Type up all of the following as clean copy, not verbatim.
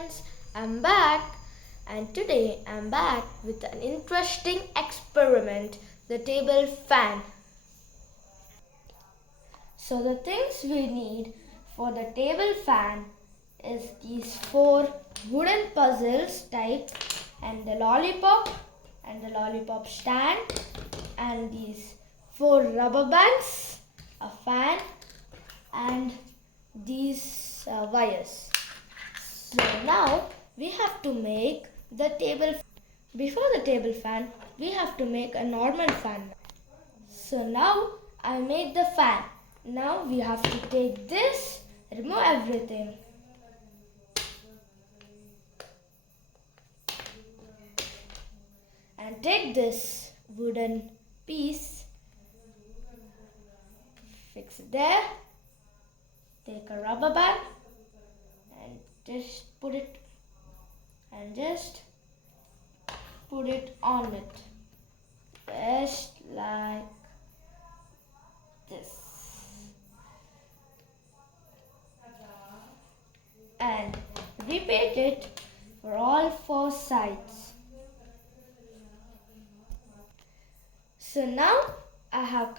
friends, I'm back, and today I'm back with an interesting experiment, the table fan. So the things we need for the table fan is these 4 wooden puzzles type and the lollipop stand and these 4 rubber bands, a fan and these wires. So now we have to make the table. Before the table fan, we have to make a normal fan. So now I made the fan. Now we have to take this, remove everything. And take this wooden piece, fix it there, take a rubber band and just put it on it, just like this, and repeat it for all 4 sides. So now I have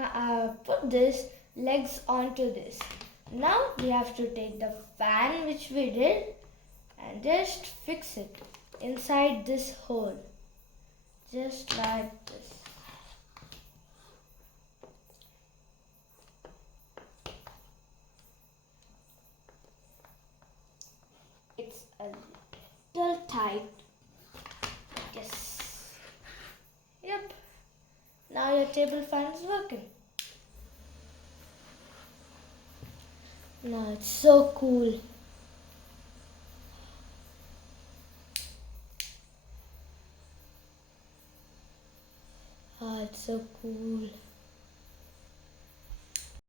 put this legs onto this. Now we have to take the fan which we did and just fix it inside this hole, just like this. It's a little tight. Yes. Yep. Now your table fan is working. Now it's so cool. Oh, it's so cool.